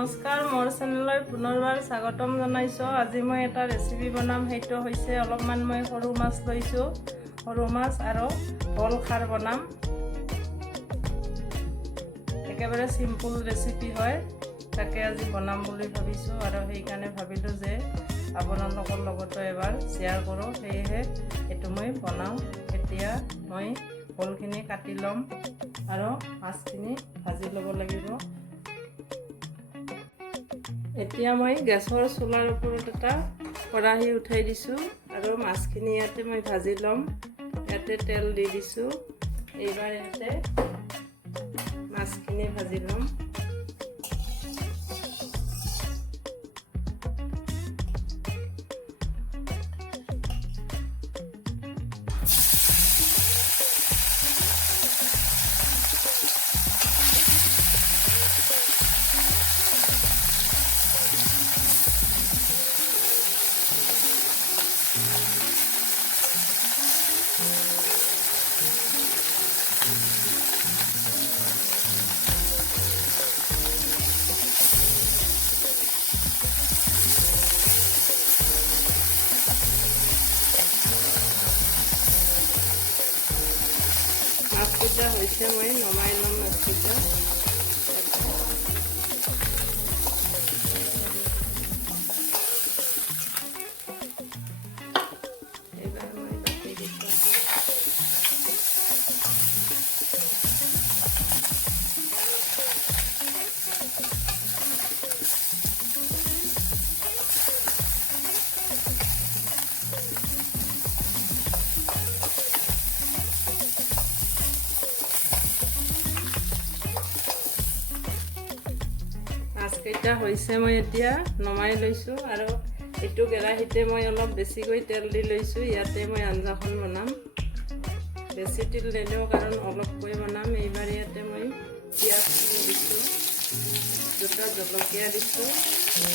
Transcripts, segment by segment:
নমস্কাৰ, মোৰ চেনেললৈ পুনৰবাৰ স্বাগতম জনাইছোঁ। আজি মই এটা ৰেচিপি বনাম, সেইটো হৈছে অলপমান মই সৰু মাছ লৈছোঁ, সৰু মাছ আৰু ভোল খাৰ বনাম। একেবাৰে চিম্পুল ৰেচিপি হয়, তাকে আজি বনাম বুলি ভাবিছোঁ আৰু সেইকাৰণে ভাবিলোঁ যে আপোনালোকৰ লগতো এবাৰ শ্বেয়াৰ কৰোঁ, সেয়েহে এইটো মই বনাওঁ। এতিয়া মই ভোলখিনি কাটি ল'ম আৰু মাছখিনি ভাজি ল'ব লাগিব। এতিয়া মই গেছৰ চুলাৰ ওপৰত এটা কেৰাহী উঠাই দিছোঁ আৰু মাছখিনি ইয়াতে মই ভাজি ল'ম। ইয়াতে তেল দি দিছোঁ। এইবাৰ ইয়াতে মাছখিনি ভাজি ল'ম। মাছকেইটা হৈছে, মই নমাই ল'ম মাছকেইটা। এইবাৰ মই বাতি দিছোঁ। মাছকেইটা হৈছে, মই এতিয়া নমাই লৈছোঁ আৰু এইটো কেৰাহীতে মই অলপ বেছিকৈ তেল দি লৈছোঁ। ইয়াতে মই আঞ্জাখন বনাম, বেছি তেল নিদিওঁ কাৰণ অলপকৈ বনাম। এইবাৰ ইয়াতে মই পিঁয়াজখিনি দিছোঁ, দুটা জলকীয়া দিছোঁ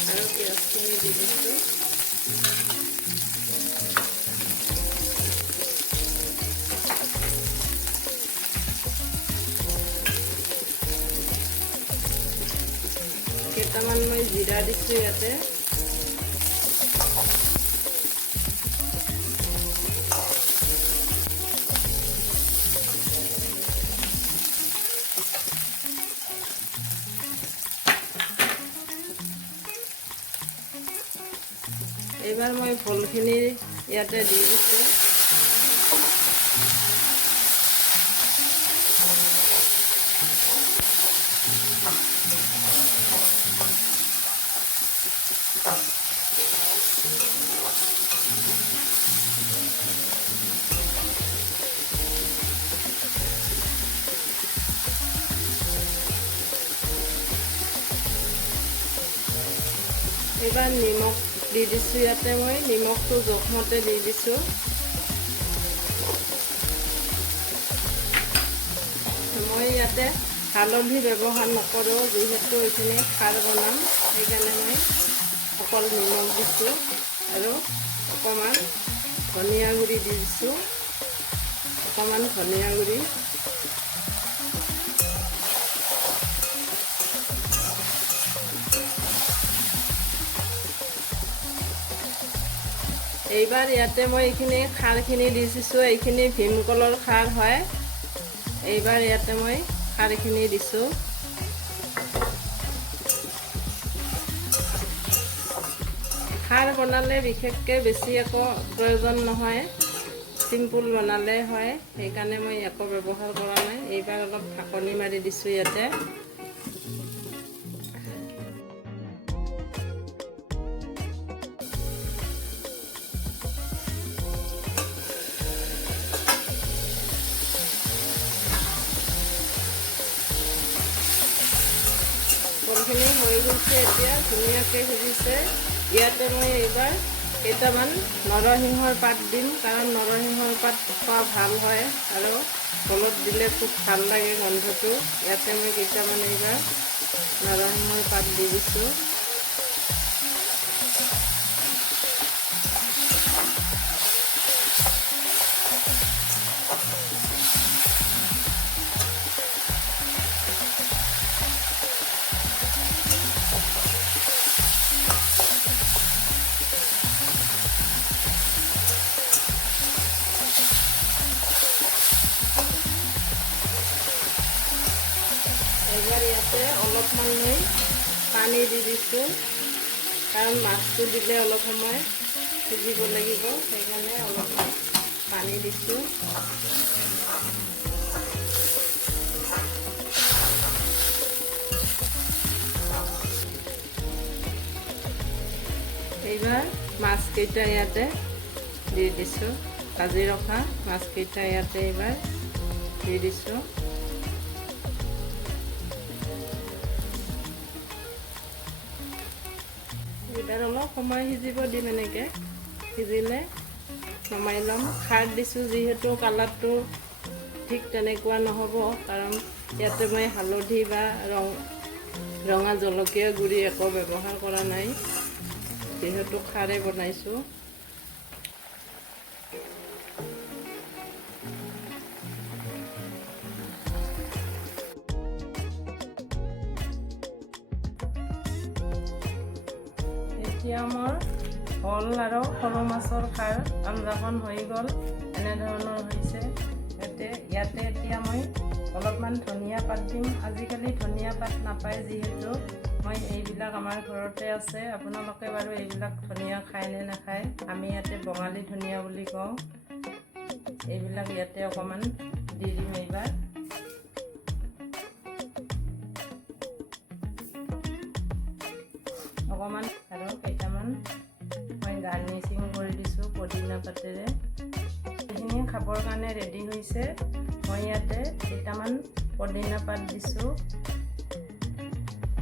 আৰু পিঁয়াজখিনি দি দিছোঁ। কেইটামান মই জিৰা দিছোঁ ইয়াতে। এইবাৰ মই ভোলখিনি ইয়াতে দি দিছোঁ। এইবাৰ নিমখ দি দিছোঁ ইয়াতে, মই নিমখটো জোখমতে দি দিছোঁ। মই ইয়াতে হালধি ব্যৱহাৰ নকৰোঁ, যিহেতু এইখিনি খাৰ বনাম, সেইকাৰণে মই অকল নিমখ দিছোঁ আৰু অকণমান ধনিয়া গুড়ি দি দিছোঁ, অকণমান ধনিয়া গুড়ি। এইবাৰ ইয়াতে মই এইখিনি খাৰখিনি দি দিছোঁ, এইখিনি ভীমকলৰ খাৰ হয়। এইবাৰ ইয়াতে মই খাৰখিনি দিছোঁ। খাৰ বনালে বিশেষকৈ বেছি একো প্ৰয়োজন নহয়, চিম্পুল বনালে হয়, সেইকাৰণে মই একো ব্যৱহাৰ কৰা নাই। এইবাৰ অলপ ঢাকনি মাৰি দিছোঁ ইয়াতে। ভোলখিনি হৈ গৈছে, এতিয়া ধুনীয়াকৈ সিজিছে। ইয়াতে মই এইবাৰ কেইটামান নৰসিংহৰ পাত দিম, কাৰণ নৰসিংহৰ পাত খোৱা ভাল হয় আৰু ভোলত দিলে খুব ভাল লাগে গন্ধটো। ইয়াতে মই কেইটামান এইবাৰ নৰসিংহৰ পাত দি দিছোঁ। এইবাৰ ইয়াতে অলপমান মই পানী দি দিছোঁ, কাৰণ মাছটো দিলে অলপ সময় সিজিব লাগিব, সেইকাৰণে অলপমান পানী দিছোঁ। এইবাৰ মাছকেইটা ইয়াতে দি দিছোঁ, ভাজি ৰখা মাছকেইটা ইয়াতে এইবাৰ দি দিছোঁ। এইবাৰ অলপ সময় সিজিব দিম, এনেকৈ সিজিলে নমাই ল'ম। খাৰ দিছোঁ যিহেতু কালাৰটো ঠিক তেনেকুৱা নহ'ব, কাৰণ ইয়াতে মই হালধি বা ৰঙা জলকীয়া গুড়ি একো ব্যৱহাৰ কৰা নাই, যিহেতু খাৰে বনাইছোঁ। এতিয়া মোৰ ভোল আৰু সৰু মাছৰ খাৰ আঞ্জাখন হৈ গ'ল, এনেধৰণৰ হৈছে। ইয়াতে এতিয়া মই অলপমান ধনিয়া পাত দিম। আজিকালি ধনিয়া পাত নাপায়, যিহেতু মই এইবিলাক আমাৰ ঘৰতে আছে। আপোনালোকে বাৰু এইবিলাক ধনিয়া খায় নে নাখায়? আমি ইয়াতে বঙালী ধনিয়া বুলি কওঁ। এইবিলাক ইয়াতে অকণমান দি দিম এইবাৰ। অকণমান আৰু কেইটামান মই গাৰ্নিচিং কৰি দিছোঁ পদিনা পাতেৰে। এইখিনি খাবৰ কাৰণে ৰেডি হৈছে। মই ইয়াতে কেইটামান পদিনা পাত দিছোঁ।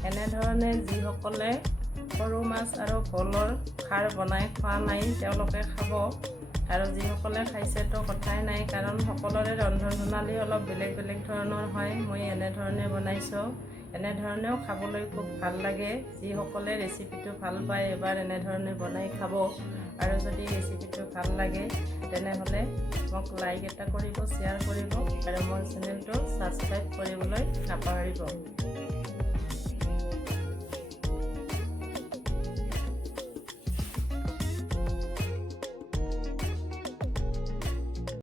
এনেধৰণে যিসকলে সৰু মাছ আৰু ভোলৰ খাৰ বনাই খোৱা নাই তেওঁলোকে খাব, আৰু যিসকলে খাইছেতো কথাই নাই, কাৰণ সকলোৰে ৰন্ধন প্ৰণালী অলপ বেলেগ বেলেগ ধৰণৰ হয়। মই এনেধৰণে বনাইছোঁ, এনেধৰণেও খাবলৈ খুব ভাল লাগে। যিসকলে ৰেচিপিটো ভাল পায় এবাৰ এনেধৰণে বনাই খাব, আৰু যদি ৰেচিপিটো ভাল লাগে তেনেহ'লে মোক লাইক এটা কৰিব, শ্বেয়াৰ কৰিব, আৰু মোৰ চেনেলটো ছাবস্ক্ৰাইব কৰিবলৈ নাপাহৰিব।